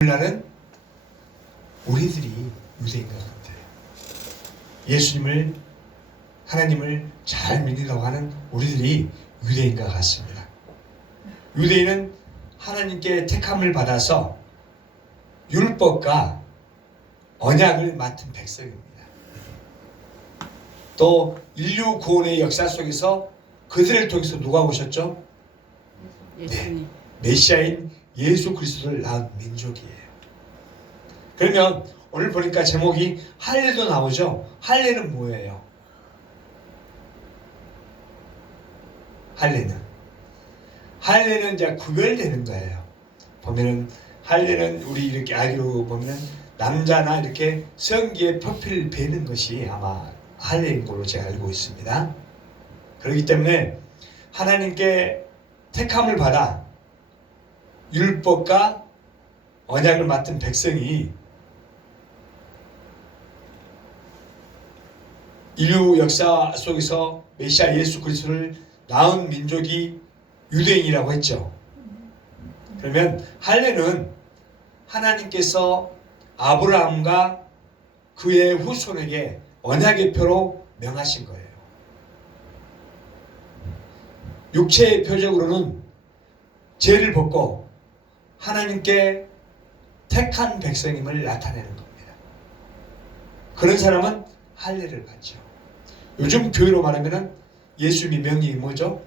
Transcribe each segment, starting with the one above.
오늘날은 우리들이 유대인 것 같아요. 예수님을, 하나님을 잘 믿는다고 하는 우리들이 유대인 것 같습니다. 유대인은 하나님께 택함을 받아서 율법과 언약을 맡은 백성입니다. 또 인류 구원의 역사 속에서 그들을 통해서 누가 오셨죠? 예수님. 네, 메시아인 예수 그리스도를 낳은 민족이에요. 그러면 오늘 보니까 제목이 할례도 나오죠. 할례는 뭐예요? 할례는 이제 구별되는 거예요. 보면은 할례는 우리 이렇게 알기로 보면은 남자나 이렇게 성기에 표피를 베는 것이 아마 할례인 걸로 제가 알고 있습니다. 그렇기 때문에 하나님께 택함을 받아 율법과 언약을 맡은 백성이 인류 역사 속에서 메시아 예수 그리스도를 낳은 민족이 유대인이라고 했죠. 그러면 할례는 하나님께서 아브라함과 그의 후손에게 언약의 표로 명하신 거예요. 육체의 표적으로는 죄를 벗고 하나님께 택한 백성임을 나타내는 겁니다. 그런 사람은 할례를 받죠. 요즘 교회로 말하면 예수님의 명령이 뭐죠?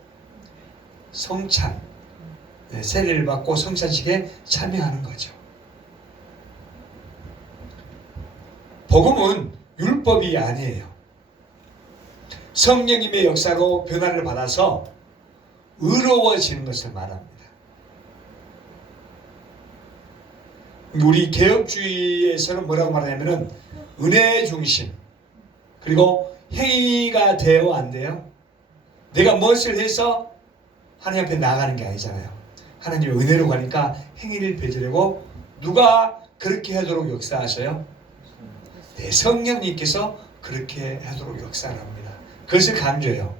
성찬. 세례를 받고 성찬식에 참여하는 거죠. 복음은 율법이 아니에요. 성령님의 역사로 변화를 받아서 의로워지는 것을 말합니다. 우리 개혁주의에서는 뭐라고 말하냐면은 은혜 중심, 그리고 행위가 돼요, 안 돼요? 내가 무엇을 해서 하나님 앞에 나아가는 게 아니잖아요. 하나님의 은혜로 가니까 행위를 배제하고 누가 그렇게 하도록 역사하셔요? 네, 성령님께서 그렇게 하도록 역사를 합니다. 그것을 강조해요.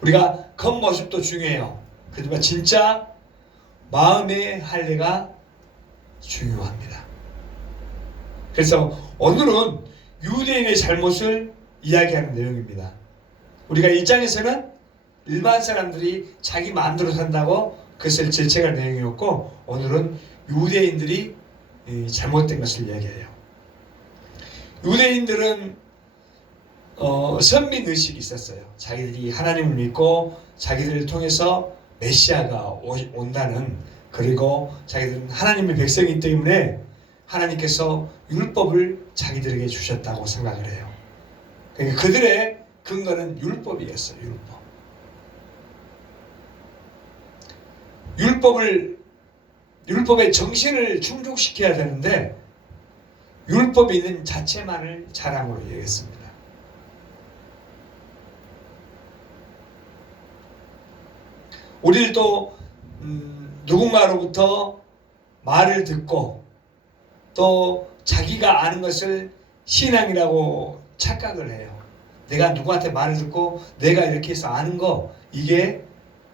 우리가 겉모습도 중요해요. 그렇지만 진짜 마음의 할례가 중요합니다. 그래서 오늘은 유대인의 잘못을 이야기하는 내용입니다. 우리가 1장에서는 일반 사람들이 자기 마음대로 산다고 그것을 질책할 내용이었고, 오늘은 유대인들이 잘못된 것을 이야기해요. 유대인들은 선민의식이 있었어요. 자기들이 하나님을 믿고 자기들을 통해서 메시아가 온다는, 그리고 자기들은 하나님의 백성이기 때문에 하나님께서 율법을 자기들에게 주셨다고 생각을 해요. 그러니까 그들의 근거는 율법이었어요. 율법의 정신을 충족시켜야 되는데 율법이 있는 자체만을 자랑으로 여겼습니다. 우리도 누군가로부터 말을 듣고 또 자기가 아는 것을 신앙이라고 착각을 해요. 내가 누구한테 말을 듣고 내가 이렇게 해서 아는 거, 이게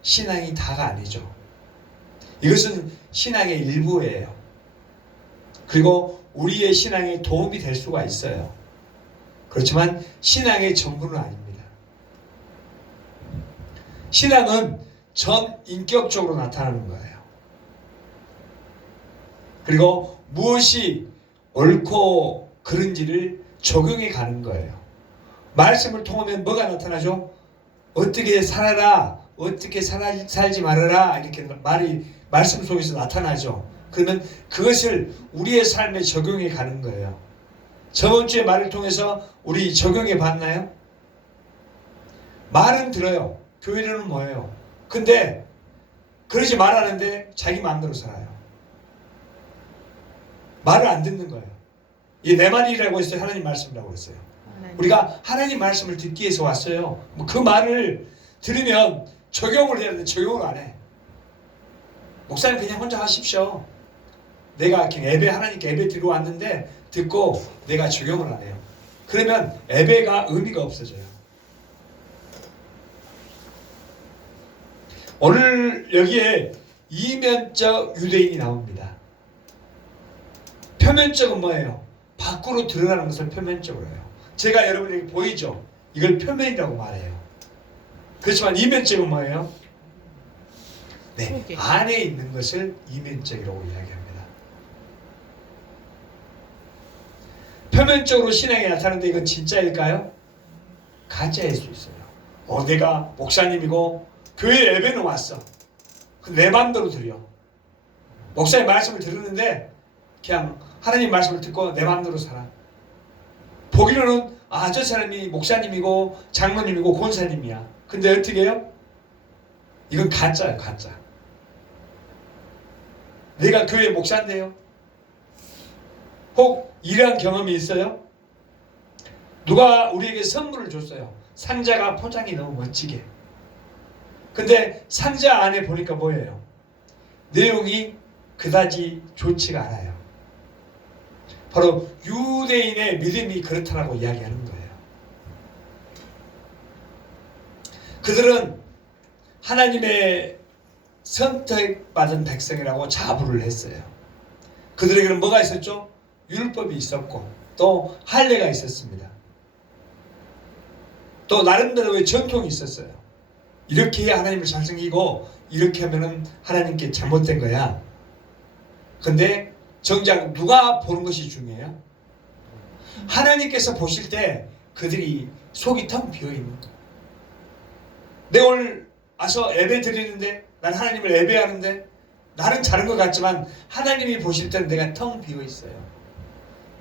신앙이 다가 아니죠. 이것은 신앙의 일부예요. 그리고 우리의 신앙에 도움이 될 수가 있어요. 그렇지만 신앙의 전부는 아닙니다. 신앙은 전 인격적으로 나타나는 거예요. 그리고 무엇이 옳고 그른지를 적용해 가는 거예요. 말씀을 통하면 뭐가 나타나죠? 어떻게 살아라, 어떻게 살지 말아라, 이렇게 말씀 속에서 나타나죠. 그러면 그것을 우리의 삶에 적용해 가는 거예요. 저번 주에 말을 통해서 우리 적용해 봤나요? 말은 들어요. 교회는 뭐예요? 근데 그러지 말라는데 자기 마음대로 살아요. 말을 안 듣는 거예요. 이게 내 말이라고 했어요? 하나님 말씀이라고 했어요? 우리가 하나님 말씀을 듣기 위해서 왔어요. 그 말을 들으면 적용을 해야 되는데 적용을 안 해. 목사님 그냥 혼자 하십시오. 내가 하나님께 예배 드리러 왔는데 듣고 내가 적용을 안 해요. 그러면 예배가 의미가 없어져요. 오늘 여기에 이면적 유대인이 나옵니다. 표면적은 뭐예요? 밖으로 드러나는 것을 표면적으로 해요. 제가 여러분에게 보이죠? 이걸 표면이라고 말해요. 그렇지만 이면적은 뭐예요? 네, 속에. 안에 있는 것을 이면적이라고 이야기합니다. 표면적으로 신앙이 나타나는데 이건 진짜일까요? 가짜일 수 있어요. 내가 목사님이고 교회 예배는 왔어. 내 마음대로 드려. 목사의 말씀을 들었는데 그냥 하나님 말씀을 듣고 내 마음대로 살아. 보기로는 저 사람이 목사님이고 장로님이고 권사님이야. 근데 어떻게 해요? 이건 가짜예요. 가짜. 내가 교회 목사인데요. 혹 이러한 경험이 있어요? 누가 우리에게 선물을 줬어요. 상자가 포장이 너무 멋지게. 근데 상자 안에 보니까 뭐예요? 내용이 그다지 좋지가 않아요. 바로 유대인의 믿음이 그렇다라고 이야기하는 거예요. 그들은 하나님의 선택받은 백성이라고 자부를 했어요. 그들에게는 뭐가 있었죠? 율법이 있었고 또 할례가 있었습니다. 또 나름대로의 전통이 있었어요. 이렇게 해야 하나님을 잘 섬기고 이렇게 하면은 하나님께 잘못된 거야. 근데 정작 누가 보는 것이 중요해요? 하나님께서 보실 때 그들이 속이 텅 비어있는 거예요. 내가 오늘 와서 예배 드리는데 난 하나님을 예배하는데 나는 잘한 것 같지만 하나님이 보실 때는 내가 텅 비어있어요.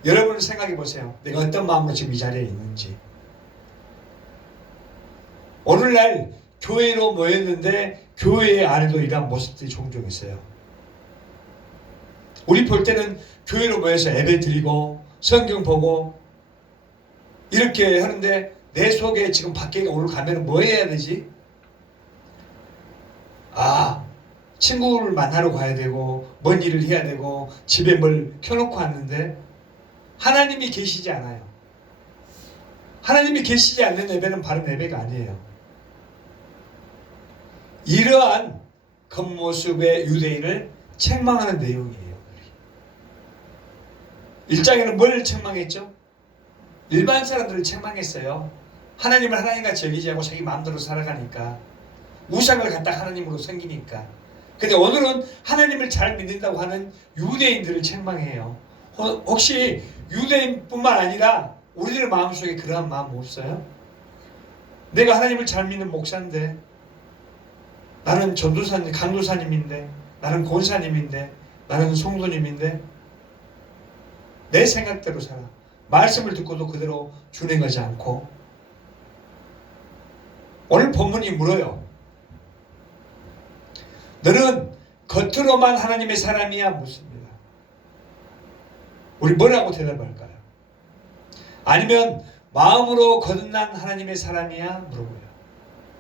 여러분은 생각해 보세요. 내가 어떤 마음으로 지금 이 자리에 있는지. 오늘날 교회로 모였는데 교회 안에도 이러한 모습들이 종종 있어요. 우리 볼 때는 교회로 모여서 예배 드리고 성경 보고 이렇게 하는데 내 속에 지금 밖에 오늘 가면 뭐 해야 되지? 친구를 만나러 가야 되고 뭔 일을 해야 되고 집에 뭘 켜놓고 왔는데 하나님이 계시지 않아요. 하나님이 계시지 않는 예배는 바른 예배가 아니에요. 이러한 겉모습의 유대인을 책망하는 내용이에요. 1장에는 뭘 책망했죠? 일반 사람들을 책망했어요. 하나님을 하나님같이 여기지 않고 자기 마음대로 살아가니까 우상을 갖다 하나님으로 섬기니까. 근데 오늘은 하나님을 잘 믿는다고 하는 유대인들을 책망해요. 혹시 유대인뿐만 아니라 우리들 마음속에 그러한 마음 없어요? 내가 하나님을 잘 믿는 목사인데 나는 전도사님, 강도사님인데 나는 권사님인데 나는 성도님인데 내 생각대로 살아. 말씀을 듣고도 그대로 준행하지 않고. 오늘 본문이 물어요. 너는 겉으로만 하나님의 사람이야? 묻습니다. 우리 뭐라고 대답할까요? 아니면 마음으로 거듭난 하나님의 사람이야? 물어보요.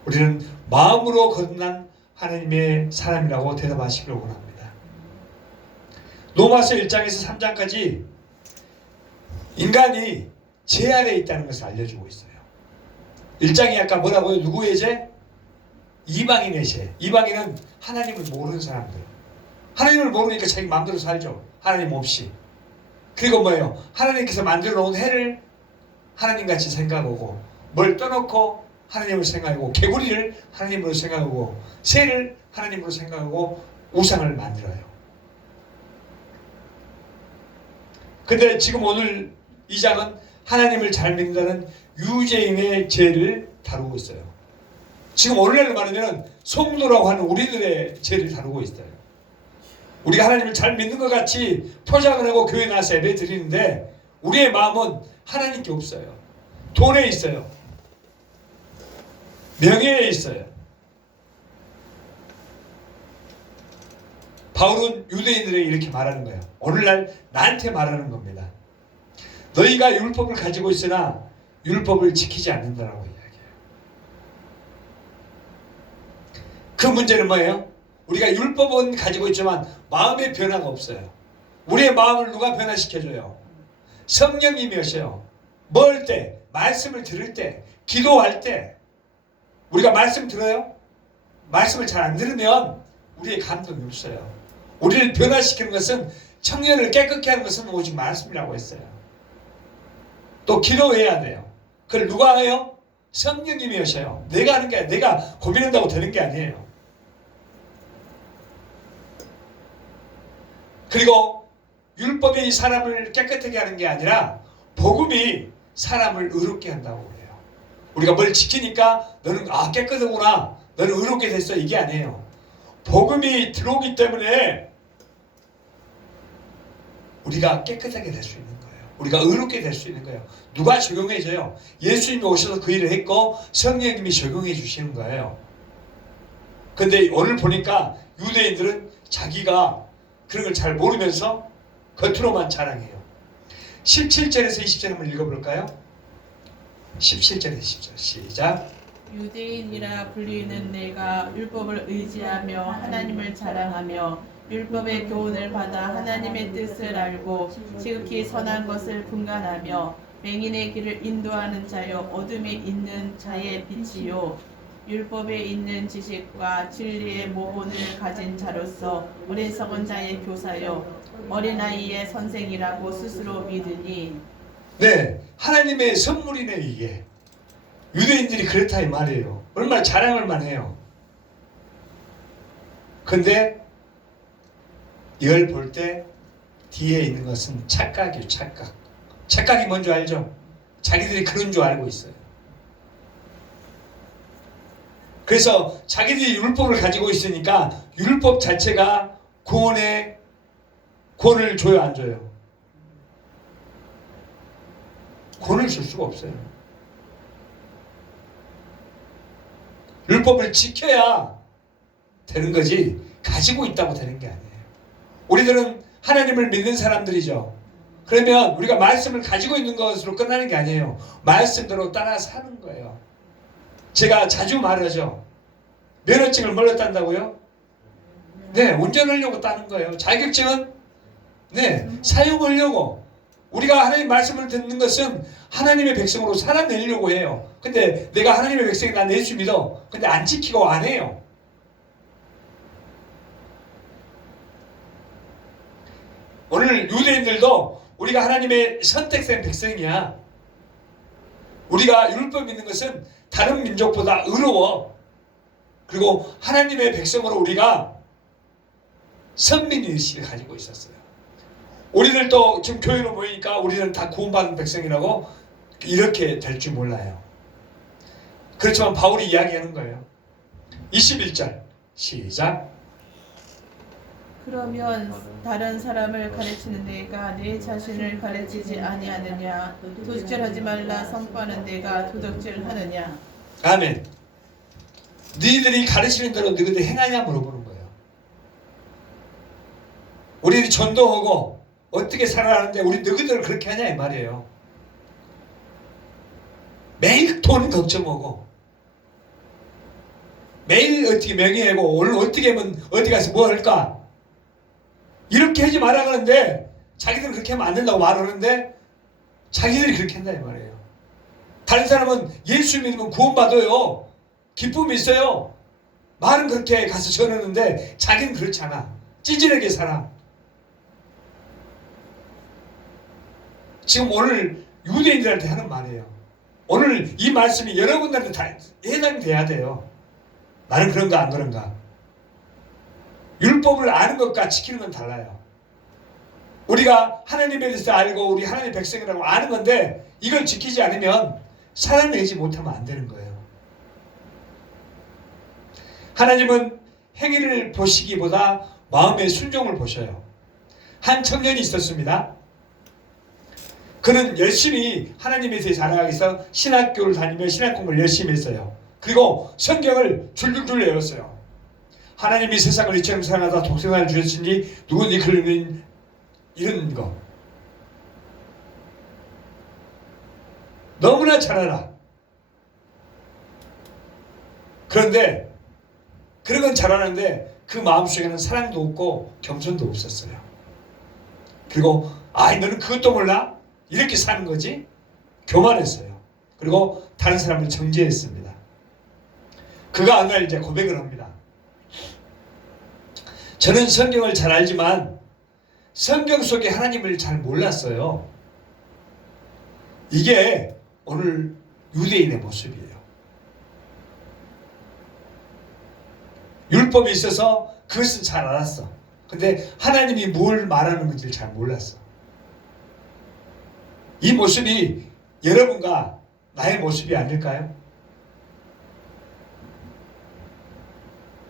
우리는 마음으로 거듭난 하나님의 사람이라고 대답하시길 원합니다. 로마서 1장에서 3장까지 인간이 죄 아래에 있다는 것을 알려주고 있어요. 1장이 아까 뭐라고요? 누구의 죄? 이방인의 죄. 이방인은 하나님을 모르는 사람들. 하나님을 모르니까 자기 마음대로 살죠. 하나님 없이. 그리고 뭐예요? 하나님께서 만들어 놓은 해를 하나님같이 생각하고 뭘 떠놓고 하나님을 생각하고 개구리를 하나님으로 생각하고 새를 하나님으로 생각하고 우상을 만들어요. 근데 지금 오늘 이 장은 하나님을 잘 믿는다는 유대인의 죄를 다루고 있어요. 지금 오늘날로 말하면 성도라고 하는 우리들의 죄를 다루고 있어요. 우리가 하나님을 잘 믿는 것 같이 포장을 하고 교회 나와서 예배 드리는데 우리의 마음은 하나님께 없어요. 돈에 있어요. 명예에 있어요. 바울은 유대인들에게 이렇게 말하는 거예요. 오늘날 나한테 말하는 겁니다. 너희가 율법을 가지고 있으나 율법을 지키지 않는다라고 이야기해요. 그 문제는 뭐예요? 우리가 율법은 가지고 있지만 마음의 변화가 없어요. 우리의 마음을 누가 변화시켜줘요? 성령님이 오셔요. 뭘 때? 말씀을 들을 때, 기도할 때. 우리가 말씀 들어요? 말씀을 잘 안 들으면 우리의 감동이 없어요. 우리를 변화시키는 것은 청년을 깨끗게 하는 것은 오직 말씀이라고 했어요. 또 기도해야 돼요. 그걸 누가 해요? 성령님이 하셔요. 내가 하는 게 아니라 내가 고민한다고 되는 게 아니에요. 그리고 율법이 사람을 깨끗하게 하는 게 아니라 복음이 사람을 의롭게 한다고 그래요. 우리가 뭘 지키니까 너는 깨끗하구나, 너는 의롭게 됐어, 이게 아니에요. 복음이 들어오기 때문에 우리가 깨끗하게 될 수 있는 거예요. 우리가 의롭게 될 수 있는 거예요. 누가 적용해줘요? 예수님이 오셔서 그 일을 했고 성령님이 적용해 주시는 거예요. 근데 오늘 보니까 유대인들은 자기가 그런 걸 잘 모르면서 겉으로만 자랑해요. 17절에서 20절 한번 읽어볼까요? 17절에서 20절 시작. 유대인이라 불리는 내가 율법을 의지하며 하나님을 자랑하며 율법의 교훈을 받아 하나님의 뜻을 알고 지극히 선한 것을 분간하며 맹인의 길을 인도하는 자요 어둠에 있는 자의 빛이요 율법에 있는 지식과 진리의 모본을 가진 자로서 어리석은 자의 교사요 어린아이의 선생이라고 스스로 믿으니. 네, 하나님의 선물이네 이게. 유대인들이 그렇다 이 말이에요. 얼마나 자랑을만 해요. 근데 이걸 볼 때 뒤에 있는 것은 착각이에요. 착각. 착각이 뭔지 알죠? 자기들이 그런 줄 알고 있어요. 그래서 자기들이 율법을 가지고 있으니까 율법 자체가 구원을 줘요, 안 줘요? 구원을 줄 수가 없어요. 율법을 지켜야 되는 거지 가지고 있다고 되는 게 아니에요. 우리들은 하나님을 믿는 사람들이죠. 그러면 우리가 말씀을 가지고 있는 것으로 끝나는 게 아니에요. 말씀대로 따라 사는 거예요. 제가 자주 말하죠. 면허증을 뭘로 딴다고요? 네, 운전하려고 따는 거예요. 자격증은 네, 사용하려고. 우리가 하나님 말씀을 듣는 것은 하나님의 백성으로 살아내려고 해요. 근데 내가 하나님의 백성이 난 예수 믿어. 근데 안 지키고 안 해요. 오늘 유대인들도 우리가 하나님의 선택된 백성이야. 우리가 율법 믿는 것은 다른 민족보다 의로워. 그리고 하나님의 백성으로 우리가 선민의식을 가지고 있었어요. 우리들도 지금 교회로 모이니까 우리는 다 구원받은 백성이라고 이렇게 될 줄 몰라요. 그렇지만 바울이 이야기하는 거예요. 21절 시작. 그러면 다른 사람을 가르치는 내가 내 자신을 가르치지 아니하느냐? 도적질하지 말라 선포하는 내가 도적질하느냐? 아멘. 너희들이 가르치는 대로 너희들이 행하냐 물어보는 거예요. 우리들이 전도하고 어떻게 살아가는데 우리 너희들 그렇게 하냐 이 말이에요. 매일 돈 걱정하고 매일 어떻게 명예하고 오늘 어떻게 하면 어디 가서 뭐 할까 이렇게 하지 말라 그러는데 자기들은 그렇게 하면 안 된다고 말하는데 자기들이 그렇게 한다 이 말이에요. 다른 사람은 예수 믿으면 구원받아요. 기쁨이 있어요. 말은 그렇게 가서 전하는데 자기는 그렇지 않아. 찌질하게 살아. 지금 오늘 유대인들한테 하는 말이에요. 오늘 이 말씀이 여러분들한테 다 해당이 돼야 돼요. 나는 그런가 안 그런가. 율법을 아는 것과 지키는 건 달라요. 우리가 하나님에 대해서 알고 우리 하나님의 백성이라고 아는 건데 이걸 지키지 않으면 살아내지 못하면 안 되는 거예요. 하나님은 행위를 보시기보다 마음의 순종을 보셔요. 한 청년이 있었습니다. 그는 열심히 하나님에 대해 자랑하기 위해서 신학교를 다니며 신학 공부를 열심히 했어요. 그리고 성경을 줄줄줄 외웠어요. 하나님이 세상을 이처럼 사랑하다 독생자를 주셨으니 누구니 그러는 이런 거 너무나 잘 알아. 그런데 그런 건 잘하는데 그 마음속에는 사랑도 없고 겸손도 없었어요. 그리고 너는 그것도 몰라? 이렇게 사는 거지? 교만했어요. 그리고 다른 사람을 정죄했습니다. 그가 어느 날 이제 고백을 합니다. 저는 성경을 잘 알지만 성경 속에 하나님을 잘 몰랐어요. 이게 오늘 유대인의 모습이에요. 율법이 있어서 그것은 잘 알았어. 근데 하나님이 뭘 말하는 건지를 잘 몰랐어. 이 모습이 여러분과 나의 모습이 아닐까요?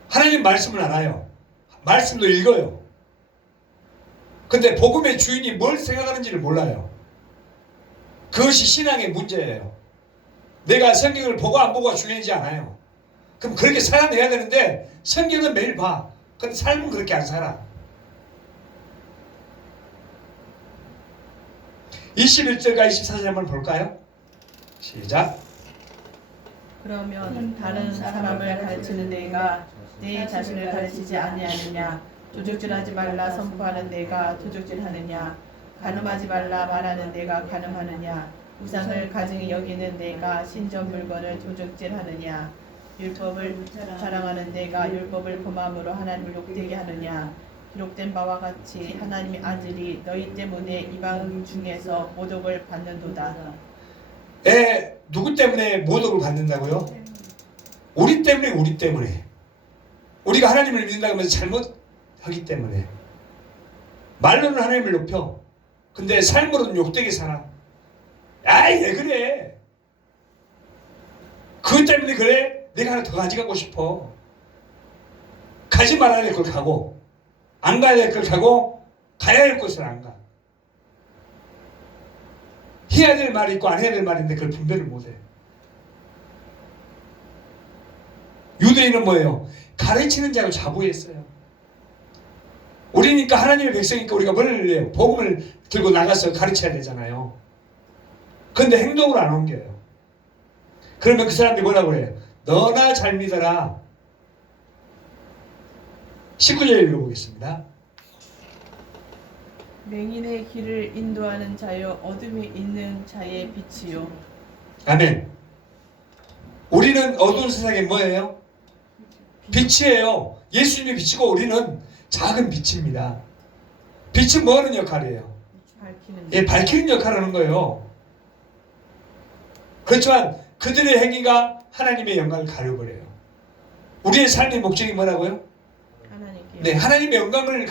하나님 말씀을 알아요. 말씀도 읽어요. 근데 복음의 주인이 뭘 생각하는지를 몰라요. 그것이 신앙의 문제예요. 내가 성경을 보고 안 보고가 중요하지 않아요. 그럼 그렇게 살아내야 되는데 성경은 매일 봐. 근데 삶은 그렇게 안 살아. 21절과 24절 한번 볼까요? 시작. 그러면 다른 사람을 가르치는 내가 내 자신을 가르치지 아니하느냐? 도적질하지 말라 선포하는 내가 도적질하느냐? 간음하지 말라 말하는 내가 간음하느냐? 우상을 가증히 여기는 내가 신전 물건을 도적질하느냐? 율법을 자랑하는 내가 율법을 범함으로 하나님을 욕되게 하느냐? 기록된 바와 같이 하나님의 아들이 너희 때문에 이방 중에서 모독을 받는도다. 누구 때문에 모독을 받는다고요? 우리 때문에, 우리 때문에. 우리가 하나님을 믿는다고 하면서 잘못하기 때문에. 말로는 하나님을 높여. 근데 삶으로는 욕되게 살아. 아이, 왜 그래? 그것 때문에 그래? 내가 하나 더 가져가고 싶어. 가지 말아야 될 걸 가고, 안 가야 될 걸 가고, 가야 할 곳을 안 가. 해야 될 말이 있고 안 해야 될 말인데 그걸 분별을 못해. 유대인은 뭐예요? 가르치는 자로 자부했어요. 우리니까 하나님의 백성이니까 우리가 뭘 해요? 복음을 들고 나가서 가르쳐야 되잖아요. 그런데 행동으로 안 옮겨요. 그러면 그 사람들이 뭐라고 그래요? 너나 잘 믿어라. 19절 읽어보겠습니다. 맹인의 길을 인도하는 자여 어둠에 있는 자의 빛이요. 아멘. 우리는 어두운 세상에 뭐예요? 빛이에요. 예수님이 빛이고 우리는 작은 빛입니다. 빛은 뭐 하는 역할이에요? 밝히는 역할을 하는 거예요. 그렇지만 그들의 행위가 하나님의 영광을 가려버려요. 우리의 삶의 목적이 뭐라고요? 네, 하나님의 영광을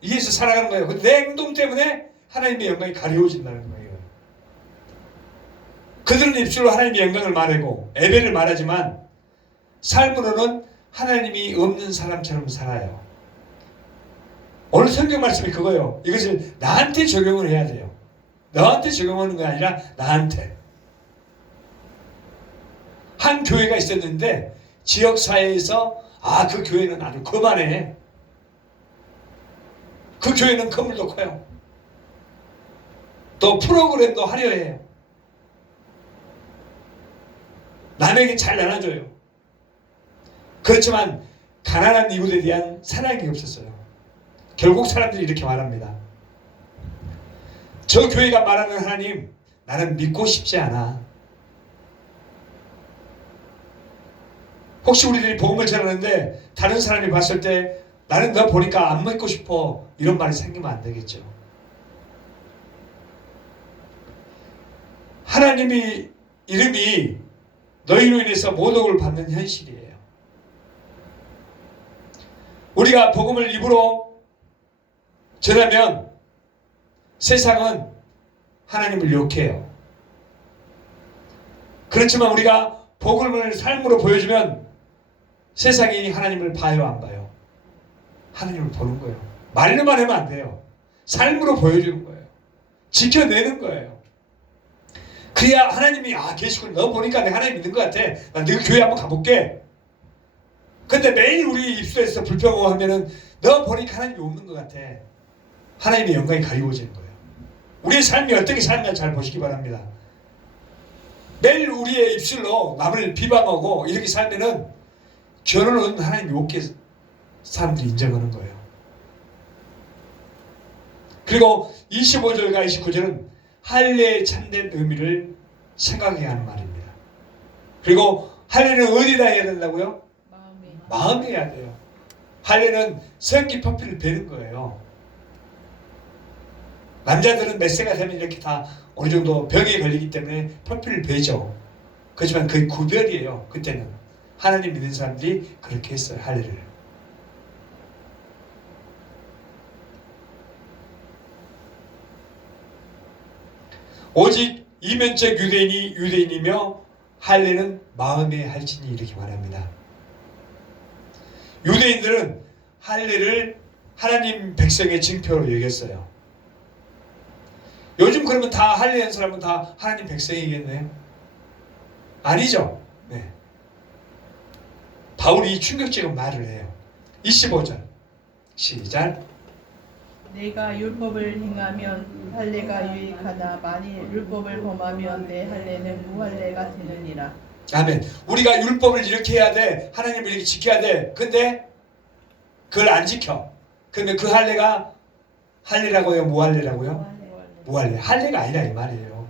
위해서 살아가는 거예요. 근데 내 행동 때문에 하나님의 영광이 가려워진다는 거예요. 그들은 입술로 하나님의 영광을 말하고 예배를 말하지만 삶으로는 하나님이 없는 사람처럼 살아요. 오늘 성경 말씀이 그거예요. 이것을 나한테 적용을 해야 돼요. 너한테 적용하는 게 아니라 나한테. 한 교회가 있었는데 지역사회에서 그 교회는 아주 거만해. 그 교회는 건물도 커요. 또 프로그램도 화려해요. 남에게 잘 나눠줘요. 그렇지만 가난한 이웃에 대한 사랑이 없었어요. 결국 사람들이 이렇게 말합니다. 저 교회가 말하는 하나님 나는 믿고 싶지 않아. 혹시 우리들이 복음을 전하는데 다른 사람이 봤을 때 나는 너 보니까 안 믿고 싶어 이런 말이 생기면 안 되겠죠. 하나님이 이름이 너희로 인해서 모독을 받는 현실이에요. 우리가 복음을 입으로 전하면 세상은 하나님을 욕해요. 그렇지만 우리가 복음을 삶으로 보여주면 세상이 하나님을 봐요, 안 봐요? 하나님을 보는 거예요. 말로만 하면 안 돼요. 삶으로 보여주는 거예요. 지켜내는 거예요. 그래야 하나님이 계시군. 너 보니까 내가 하나님 믿는 것 같아. 난 너 교회 한번 가볼게. 근데 매일 우리 입술에서 불평하고 하면은 너 보니까 하나님이 없는 것 같아. 하나님의 영광이 가리워지는 거예요. 우리의 삶이 어떻게 사는가 잘 보시기 바랍니다. 매일 우리의 입술로 남을 비방하고 이렇게 살면은 결혼은 하나님이 없게 사람들이 인정하는 거예요. 그리고 25절과 29절은 할례의 참된 의미를 생각해야 하는 말입니다. 그리고 할례는 어디다 해야 된다고요? 마음에 해야 돼요. 할례는 성기 표피를 베는 거예요. 남자들은 몇 세가 되면 이렇게 다 어느 정도 병에 걸리기 때문에 표피를 베죠. 그렇지만 그게 구별이에요. 그때는 하나님 믿는 사람들이 그렇게 했어요. 할례를. 오직 이면적 유대인이 유대인이며 할례는 마음에 할지니 이렇게 말합니다. 유대인들은 할례를 하나님 백성의 징표로 여겼어요. 요즘 그러면 다 할례한 사람은 다 하나님 백성이겠네요? 아니죠. 네. 바울이 충격적인 말을 해요. 25절 시작. 내가 율법을 행하면 할례가 유익하다. 만일 율법을 범하면 내 할례는 무할례가 되느니라. 아멘. 우리가 율법을 이렇게 해야 돼. 하나님을 이렇게 지켜야 돼. 근데 그걸 안 지켜. 그러면 그 할례가 할례라고요? 무할례라고요? 무할례. 할례가 아니라 이 말이에요.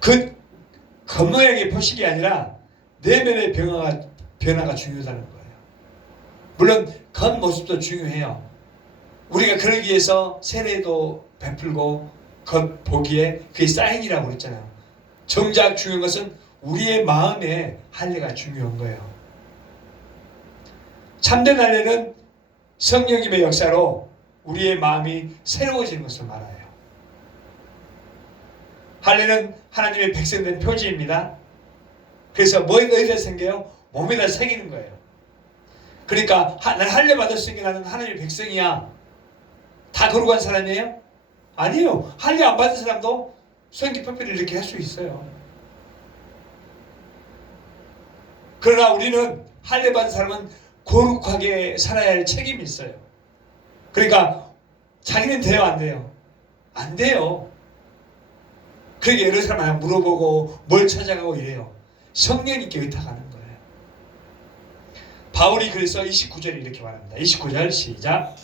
그 겉모양의 표식이 아니라 내면의 변화가 중요하다는 거예요. 물론 겉모습도 중요해요. 우리가 그러기 위해서 세례도 베풀고 겉보기에 그게 사인이라고 그랬잖아요. 정작 중요한 것은 우리의 마음의 할례가 중요한 거예요. 참된 할례는 성령님의 역사로 우리의 마음이 새로워지는 것을 말해요. 할례는 하나님의 백성된 표지입니다. 그래서 어디다 생겨요? 몸에다 새기는 거예요. 그러니까 난 할례 받았으니까 나는 하나님의 백성이야. 다 거룩한 사람이에요? 아니에요. 할례 안 받은 사람도 성기 표피를 이렇게 할 수 있어요. 그러나 우리는 할례 받은 사람은 거룩하게 살아야 할 책임이 있어요. 그러니까 자기는 돼요, 안 돼요? 안 돼요. 그러니까 여러 사람한테 물어보고 뭘 찾아가고 이래요. 성령님께 의탁하는 거예요. 바울이 그래서 29절에 이렇게 말합니다. 29절 시작.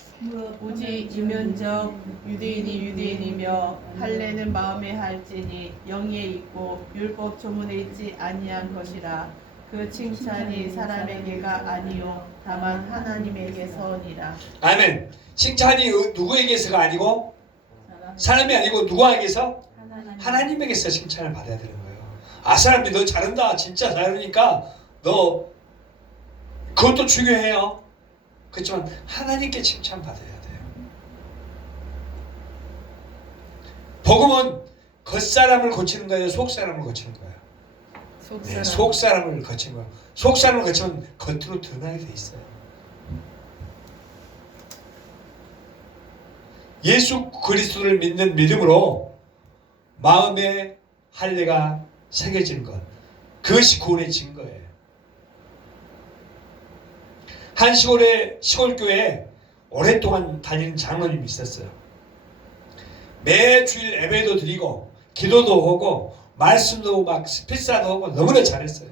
오직 이면적 유대인이 유대인이며 할례는 마음에 할지니 영에 있고 율법 조문에 있지 아니한 것이라. 그 칭찬이 사람에게가 아니요 다만 하나님에게서니라. 아멘. 칭찬이 누구에게서가 아니고 사람이 아니고 누구에게서? 하나님에게서 칭찬을 받아야 되는 거예요. 아, 사람들이 너 잘한다, 진짜 잘하니까 너 그것도 중요해요. 그렇지만 하나님께 칭찬 받아야 돼요. 복음은 겉사람을 고치는 거예요, 속사람을 고치는 거예요? 네, 속사람을 거치는 거예요. 속사람을 거치면 겉으로 드러나게 돼 있어요. 예수 그리스도를 믿는 믿음으로 마음에 할례가 새겨진 것, 그것이 구원의 증거예요. 한 시골교회에 오랫동안 다니는 장로님이 있었어요. 매주일 예배도 드리고 기도도 하고 말씀도 막 스피사도 하고 너무나 잘했어요.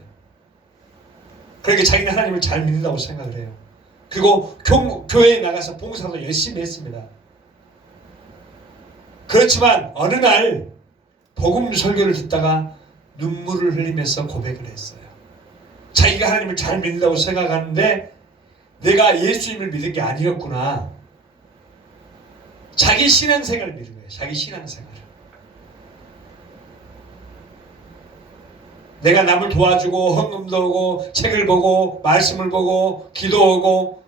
그러니까 자기는 하나님을 잘 믿는다고 생각을 해요. 그리고 교회에 나가서 봉사도 열심히 했습니다. 그렇지만 어느 날 복음 설교를 듣다가 눈물을 흘리면서 고백을 했어요. 자기가 하나님을 잘 믿는다고 생각하는데 내가 예수님을 믿은 게 아니었구나. 자기 신앙생활을 믿은 거예요. 자기 신앙생활을. 내가 남을 도와주고 헌금도 하고 책을 보고 말씀을 보고 기도하고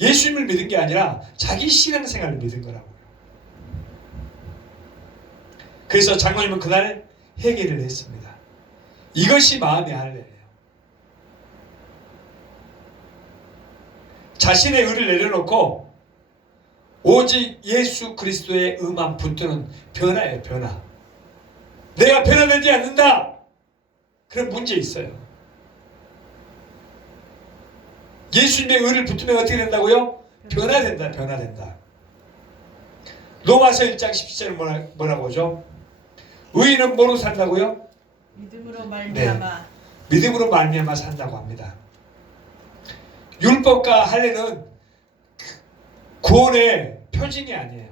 예수님을 믿은 게 아니라 자기 신앙생활을 믿은 거라고요. 그래서 장로님은 그날 회개를 했습니다. 이것이 마음의 할례예요. 자신의 의를 내려놓고 오직 예수 그리스도의 의만 붙드는 변화예요. 변화. 내가 변화되지 않는다. 그런 문제 있어요. 예수님의 의를 붙으면 어떻게 된다고요? 변화된다. 변화된다. 로마서 1장 17절은 뭐라고 하죠? 의인은 뭐로 산다고요? 믿음으로 말미암아. 네. 믿음으로 말미암아 산다고 합니다. 율법과 할례는 구원의 표징이 아니에요.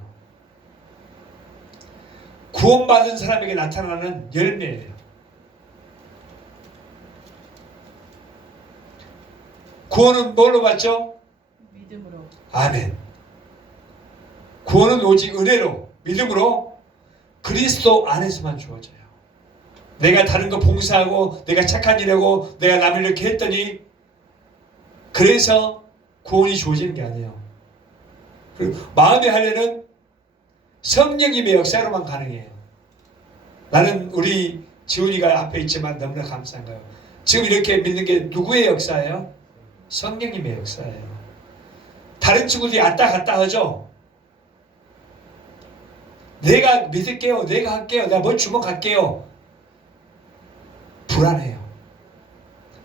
구원받은 사람에게 나타나는 열매예요. 구원은 뭘로 받죠? 믿음으로. 아멘. 구원은 오직 은혜로, 믿음으로 그리스도 안에서만 주어져요. 내가 다른 거 봉사하고 내가 착한 일 하고 내가 남을 이렇게 했더니 그래서 구원이 주어지는 게 아니에요. 그리고 마음의 할례는 성령님의 역사로만 가능해요. 나는 우리 지훈이가 앞에 있지만 너무나 감사한 거예요. 지금 이렇게 믿는 게 누구의 역사예요? 성령님의 역사예요. 다른 친구들이 왔다 갔다 하죠. 내가 믿을게요. 내가 할게요. 내가 뭘 주면 갈게요. 불안해요.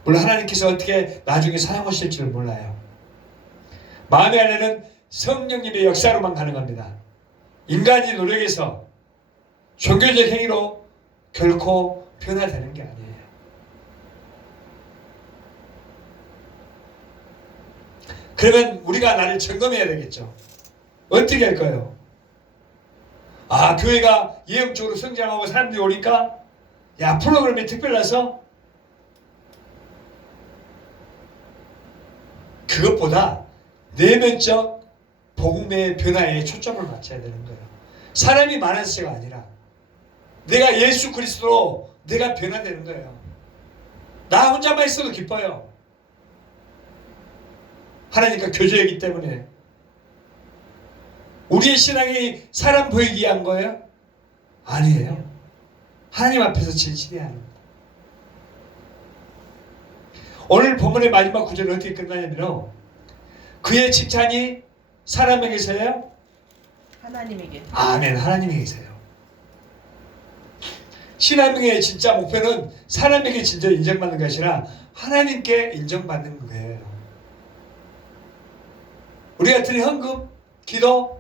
물론 하나님께서 어떻게 나중에 사용하실 줄 몰라요. 마음의 할례는 성령님의 역사로만 가능합니다. 인간이 노력해서 종교적 행위로 결코 변화되는 게 아니에요. 그러면 우리가 나를 점검해야 되겠죠. 어떻게 할까요? 아, 교회가 예형적으로 성장하고 사람들이 오니까 야, 프로그램이 특별해서 그것보다 내면적 복음의 변화에 초점을 맞춰야 되는 거예요. 사람이 많아서가 아니라 내가 예수 그리스도로 내가 변화되는 거예요. 나 혼자만 있어도 기뻐요. 하나님과 교제이기 때문에. 우리의 신앙이 사람 보이기 위한 거예요? 아니에요. 하나님 앞에서 진실해야 합니다. 오늘 본문의 마지막 구절은 어떻게 끝나냐면요, 그의 칭찬이 사람에게서요? 하나님에게. 아멘. 하나님에게서요. 신앙의 진짜 목표는 사람에게 진짜 인정받는 것이 아니라 하나님께 인정받는 거예요. 우리가 드린 헌금, 기도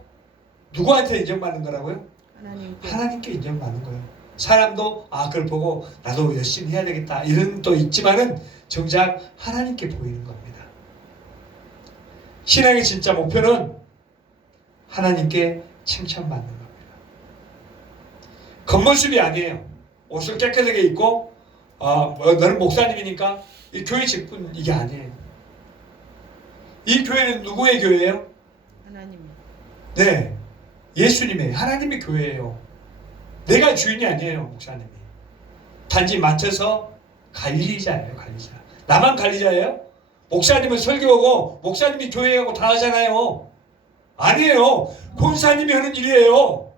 누구한테 인정받는 거라고요? 하나님께. 하나님께 인정받는 거예요. 사람도 그걸 보고 나도 열심히 해야 되겠다 이런 또 있지만은 정작 하나님께 보이는 겁니다. 신앙의 진짜 목표는 하나님께 칭찬받는 겁니다. 겉모습이 아니에요. 옷을 깨끗하게 입고 너는 목사님이니까 이 교회 직분 이게 아니에요. 이 교회는 누구의 교회예요? 하나님. 네, 예수님의 하나님의 교회예요. 내가 주인이 아니에요. 목사님이 단지 맡아서 관리자예요. 관리자. 나만 관리자예요? 목사님은 설교하고 목사님이 교회하고 다 하잖아요. 아니에요. 권사님이 하는 일이에요.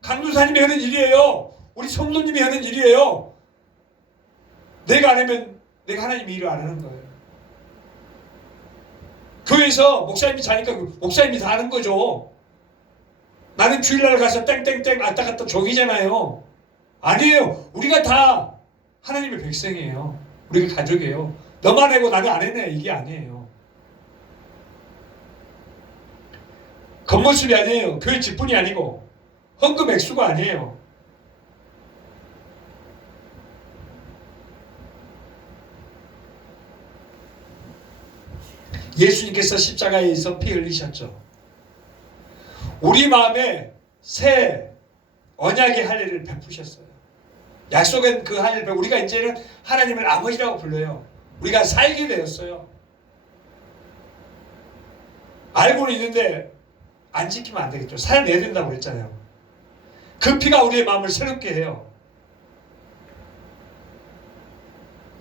강도사님이 하는 일이에요. 우리 성도님이 하는 일이에요. 내가 안 하면 내가 하나님의 일을 안 하는 거예요. 교회에서 목사님이 자니까 목사님이 다 하는 거죠. 나는 주일날 가서 땡땡땡 왔다 갔다 종이잖아요. 아니에요. 우리가 다 하나님의 백성이에요. 우리가 가족이에요. 너만 하고 나는 안 했네 이게 아니에요. 겉모습이 아니에요. 교회 직분이 아니고 헌금 액수가 아니에요. 예수님께서 십자가에서 피 흘리셨죠. 우리 마음에 새 언약의 할례를 베푸셨어요. 약속은 그 할례를 우리가 이제는 하나님을 아버지라고 불러요. 우리가 살게 되었어요. 알고는 있는데 안 지키면 안 되겠죠. 살아내야 된다고 그랬잖아요. 그 피가 우리의 마음을 새롭게 해요.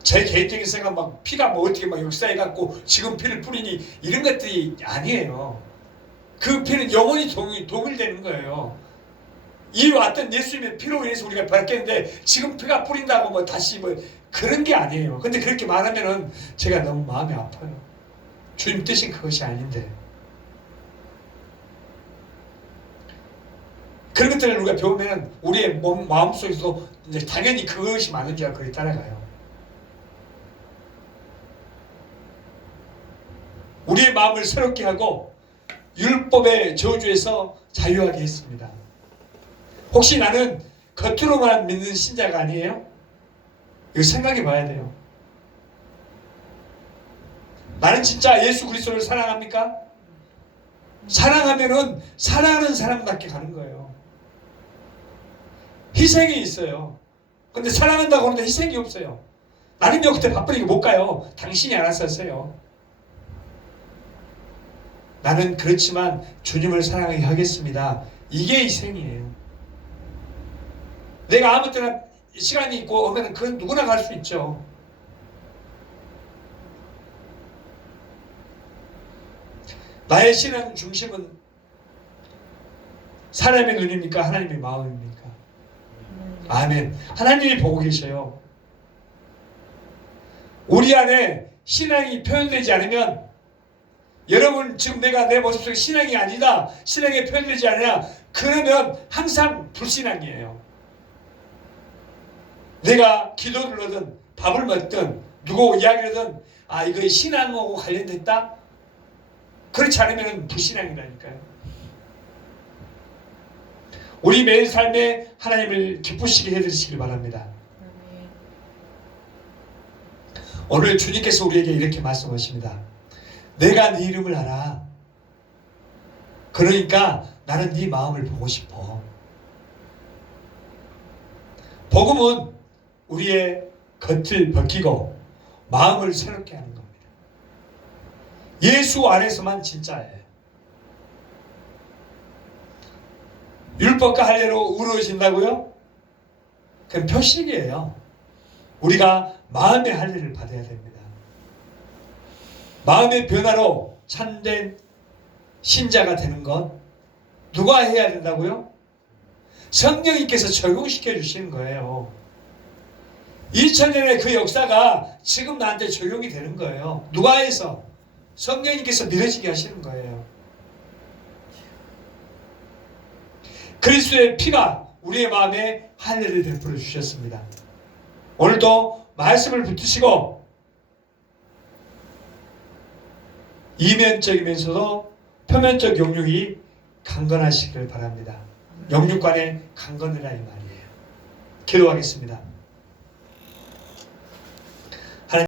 제 개인적인 생각 막 피가 뭐 어떻게 막 역사해갖고 지금 피를 뿌리니 이런 것들이 아니에요. 그 피는 영원히 동일되는 거예요. 이 왔던 예수님의 피로 인해서 우리가 바뀌었는데 지금 피가 뿌린다고 뭐 다시 뭐 그런 게 아니에요. 근데 그렇게 말하면은 제가 너무 마음이 아파요. 주님 뜻인 그것이 아닌데. 그런 것들을 우리가 배우면 우리의 마음속에서도 이제 당연히 그것이 맞는 줄 알고 그렇게 따라가요. 우리의 마음을 새롭게 하고 율법의 저주에서 자유하게 했습니다. 혹시 나는 겉으로만 믿는 신자가 아니에요? 이거 생각해 봐야 돼요. 나는 진짜 예수 그리스도를 사랑합니까? 사랑하면은 사랑하는 사람답게 가는 거예요. 희생이 있어요. 근데 사랑한다고 하는데 희생이 없어요. 나는요 그때 바쁘니까 못 가요. 당신이 알아서 하세요. 나는 그렇지만 주님을 사랑하게 하겠습니다. 이게 희생이에요. 내가 아무 때나 시간이 있고 오면 그건 누구나 갈 수 있죠. 나의 신앙 중심은 사람의 눈입니까? 하나님의 마음입니까? 아멘. 하나님이 보고 계셔요. 우리 안에 신앙이 표현되지 않으면, 여러분 지금 내가 내 모습 속에 신앙이 아니다, 신앙이 표현되지 않으냐, 그러면 항상 불신앙이에요. 내가 기도를 하든 밥을 먹든 누구 이야기를 하든 이거 신앙하고 관련됐다? 그렇지 않으면 불신앙이라니까요. 우리 매일 삶에 하나님을 기쁘시게 해드리시길 바랍니다. 오늘 주님께서 우리에게 이렇게 말씀하십니다. 내가 네 이름을 알아. 그러니까 나는 네 마음을 보고 싶어. 복음은 우리의 겉을 벗기고 마음을 새롭게 하는 겁니다. 예수 안에서만 진짜예요. 율법과 할례로 의로워진다고요? 그건 표식이에요. 우리가 마음의 할례를 받아야 됩니다. 마음의 변화로 참된 신자가 되는 것 누가 해야 된다고요? 성령님께서 적용시켜 주시는 거예요. 2000년의 그 역사가 지금 나한테 적용이 되는 거예요. 누가 해서? 성령님께서 믿어지게 하시는 거예요. 그리스도의 피가 우리의 마음에 할례를 베풀어 주셨습니다. 오늘도 말씀을 붙드시고 이면적이면서도 표면적 영육이 강건하시길 바랍니다. 영육간의 강건이라 이 말이에요. 기도하겠습니다.